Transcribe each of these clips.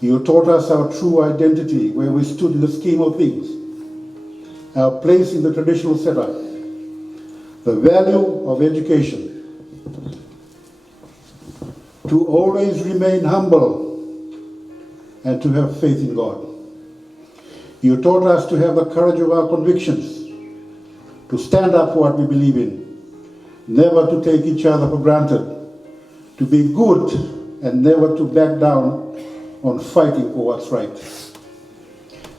You taught us our true identity, where we stood in the scheme of things, our place in the traditional setup, the value of education, to always remain humble and to have faith in God. You taught us to have the courage of our convictions, to stand up for what we believe in, never to take each other for granted, to be good and never to back down on fighting for what's right.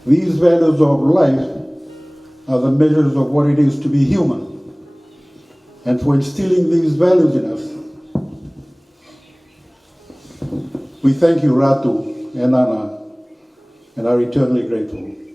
These values of life are the measures of what it is to be human. And for instilling these values in us, we thank you, Ratu and Anna, and are eternally grateful.